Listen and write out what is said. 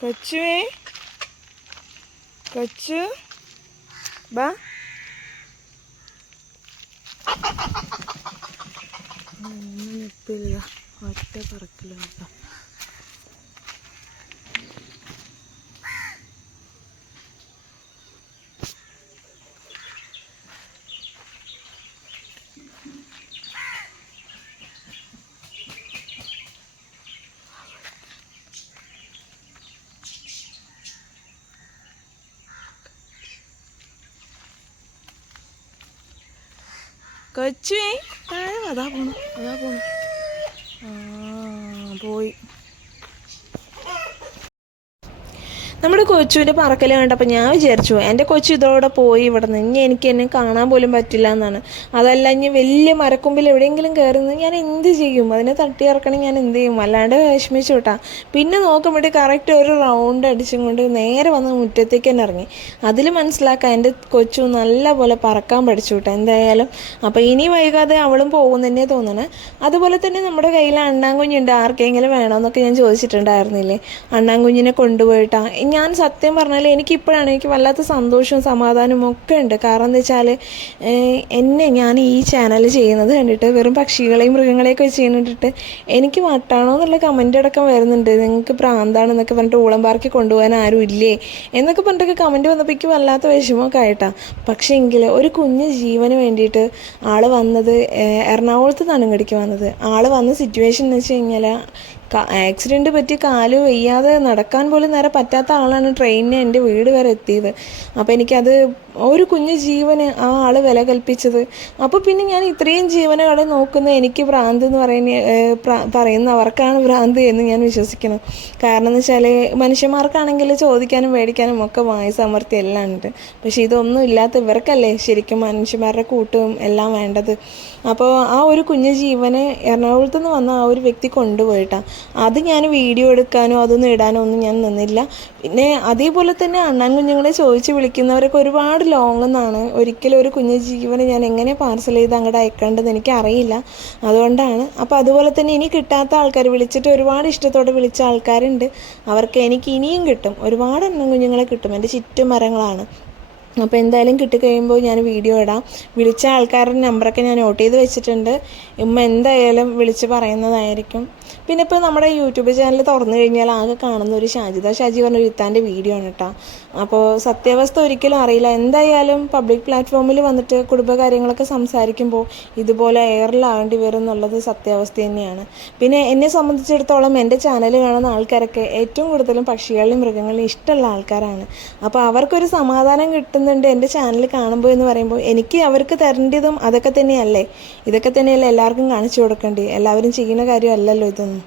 കൊച്ചുവേ കൊച്ചു. ബാ. ഒന്നും നിപ്പില്ല. ഒറ്റ പറക്കില്ല വാ, അതാ പോണു അതാ പോണു. പോയി. നമ്മുടെ കൊച്ചുവിന്റെ പറക്കൽ കണ്ടപ്പോൾ ഞാൻ വിചാരിച്ചു എന്റെ കൊച്ചു ഇതോടെ പോയി ഇവിടെ നിന്ന് ഇനി എനിക്ക് എന്നെ കാണാൻ പോലും പറ്റില്ല എന്നാണ്. അതല്ല ഇനി വലിയ മരക്കൊമ്പിൽ എവിടെയെങ്കിലും കയറുന്നത് ഞാൻ എന്ത് ചെയ്യും? അതിനെ തട്ടി ഇറക്കണം ഞാൻ എന്ത് ചെയ്യും? അല്ലാണ്ട് വിഷമിച്ചു വിട്ടാ പിന്നെ നോക്കുമ്പോഴേ കറക്റ്റ് ഒരു റൗണ്ട് അടിച്ചും കൊണ്ട് നേരെ വന്ന് മുറ്റത്തേക്ക് തന്നെ ഇറങ്ങി. അതിൽ മനസ്സിലാക്കാം എന്റെ കൊച്ചു നല്ല പോലെ പറക്കാൻ പഠിച്ചു വിട്ടാ എന്തായാലും. അപ്പോൾ ഇനി വൈകാതെ അവളും പോകും തന്നെ തോന്നണേ. അതുപോലെ തന്നെ നമ്മുടെ കയ്യിൽ അണ്ണാൻകുഞ്ഞുണ്ട് ആർക്കെങ്കിലും വേണമെന്നൊക്കെ ഞാൻ ചോദിച്ചിട്ടുണ്ടായിരുന്നില്ലേ? അണ്ണാൻകുഞ്ഞിനെ കൊണ്ടുപോയിട്ടാ. ഞാൻ സത്യം പറഞ്ഞാൽ എനിക്കിപ്പോഴാണ് എനിക്ക് വല്ലാത്ത സന്തോഷവും സമാധാനവും ഒക്കെ ഉണ്ട്. കാരണം എന്താ വെച്ചാൽ എന്നെ ഞാൻ ഈ ചാനൽ ചെയ്യുന്നത് കണ്ടിട്ട് വെറും പക്ഷികളെയും മൃഗങ്ങളെയൊക്കെ വെച്ച് ചെയ്യുന്നിട്ട് എനിക്ക് വട്ടാണോ എന്നുള്ള കമന്റ് അടക്കം വരുന്നുണ്ട്. നിങ്ങൾക്ക് പ്രാന്താണെന്നൊക്കെ പറഞ്ഞിട്ട് ഊളം പാർക്കി കൊണ്ടുപോകാൻ ആരും ഇല്ലേ എന്നൊക്കെ പറഞ്ഞിട്ടൊക്കെ കമന്റ് വന്നപ്പോൾ എനിക്ക് വല്ലാത്ത വിഷമമൊക്കെ ആയിട്ടാണ് പക്ഷേ എങ്കിൽ ഒരു കുഞ്ഞ് ജീവന് വേണ്ടിയിട്ട് ആൾ വന്നത് എറണാകുളത്ത് നിന്നാണ് വന്നത്. ആൾ വന്ന സിറ്റുവേഷൻ എന്ന് വെച്ച് കഴിഞ്ഞാൽ ആക്സിഡന്റ് പറ്റി കാൽ വയ്യാതെ നടക്കാൻ പോലും നേരെ പറ്റാത്ത ആളാണ് ട്രെയിനിന് എന്റെ വീട് വരെ എത്തിയത്. അപ്പോൾ എനിക്കത് ഒരു കുഞ്ഞു ജീവന് ആ ആൾ വില കൽപ്പിച്ചത്. അപ്പോൾ പിന്നെ ഞാൻ ഇത്രയും ജീവനുകളെ നോക്കുന്ന എനിക്ക് ഭ്രാന്ത് എന്ന് പറയുന്ന പറയുന്ന അവർക്കാണ് ഭ്രാന്ത് എന്ന് ഞാൻ വിശ്വസിക്കണം കാരണം എന്ന് വെച്ചാൽ മനുഷ്യന്മാർക്കാണെങ്കിൽ ചോദിക്കാനും മേടിക്കാനും ഒക്കെ വായു സമർത്ഥ്യം എല്ലാം ഉണ്ട്. പക്ഷേ ഇതൊന്നും ഇല്ലാത്ത ഇവർക്കല്ലേ ശരിക്കും മനുഷ്യന്മാരുടെ കൂട്ടും എല്ലാം വേണ്ടത്. അപ്പോൾ ആ ഒരു കുഞ്ഞു ജീവനെ എറണാകുളത്ത് നിന്ന് വന്ന ആ ഒരു വ്യക്തി കൊണ്ടുപോയിട്ടാ. അത് ഞാൻ വീഡിയോ എടുക്കാനോ അതൊന്നും ഇടാനോ ഒന്നും ഞാൻ നിന്നില്ല. പിന്നെ അതേപോലെ തന്നെ അണ്ണാൻ കുഞ്ഞുങ്ങളെ ചോദിച്ച് വിളിക്കുന്നവരൊക്കെ ഒരുപാട് ലോങ് എന്നാണ്. ഒരിക്കലും ഒരു കുഞ്ഞു ജീവനെ ഞാൻ എങ്ങനെ പാർസൽ ചെയ്ത് അങ്ങോട്ട് അയക്കേണ്ടത് എനിക്ക് അറിയില്ല അതുകൊണ്ടാണ്. അപ്പോൾ അതുപോലെ തന്നെ ഇനി കിട്ടാത്ത ആൾക്കാർ വിളിച്ചിട്ട് ഒരുപാട് ഇഷ്ടത്തോടെ വിളിച്ച ആൾക്കാരുണ്ട്. അവർക്ക് എനിക്ക് ഇനിയും കിട്ടും. ഒരുപാട് അണ്ണൻ കുഞ്ഞുങ്ങളെ കിട്ടും. എന്റെ ചുറ്റും മരങ്ങളാണ്. അപ്പോൾ എന്തായാലും കിട്ടിക്കഴിയുമ്പോൾ ഞാൻ വീഡിയോ ഇടാം. വിളിച്ച ആൾക്കാരുടെ നമ്പറൊക്കെ ഞാൻ നോട്ട് ചെയ്ത് വെച്ചിട്ടുണ്ട്. ഉമ്മ എന്തായാലും വിളിച്ച് പറയുന്നതായിരിക്കും. പിന്നെ ഇപ്പോൾ നമ്മുടെ യൂട്യൂബ് ചാനൽ തുറന്നു കഴിഞ്ഞാൽ ആകെ കാണുന്ന ഒരു ഷാജിത ഷാജി പറഞ്ഞ ഒരു ഇത്താന്റെ വീഡിയോ ആണ് കേട്ടോ. അപ്പോൾ സത്യാവസ്ഥ ഒരിക്കലും അറിയില്ല. എന്തായാലും പബ്ലിക് പ്ലാറ്റ്ഫോമിൽ വന്നിട്ട് കുടുംബകാര്യങ്ങളൊക്കെ സംസാരിക്കുമ്പോൾ ഇതുപോലെ എയറിലാകേണ്ടി വരും എന്നുള്ളത് സത്യാവസ്ഥ തന്നെയാണ്. പിന്നെ എന്നെ സംബന്ധിച്ചിടത്തോളം എന്റെ ചാനൽ കാണുന്ന ആൾക്കാരൊക്കെ ഏറ്റവും കൂടുതലും പക്ഷികളെയും മൃഗങ്ങളെയും ഇഷ്ടമുള്ള ആൾക്കാരാണ്. അപ്പോൾ അവർക്കൊരു സമാധാനം കിട്ടുന്നുണ്ട് എന്റെ ചാനൽ കാണുമ്പോൾ എന്ന് പറയുമ്പോൾ എനിക്ക് അവർക്ക് തരേണ്ടതും അതൊക്കെ തന്നെയല്ലേ? ഇതൊക്കെ തന്നെയല്ലേ എല്ലാവർക്കും കാണിച്ചു കൊടുക്കേണ്ടത്? എല്ലാവരും ചെയ്യുന്ന കാര്യമല്ലല്ലോ ഇതൊന്നും.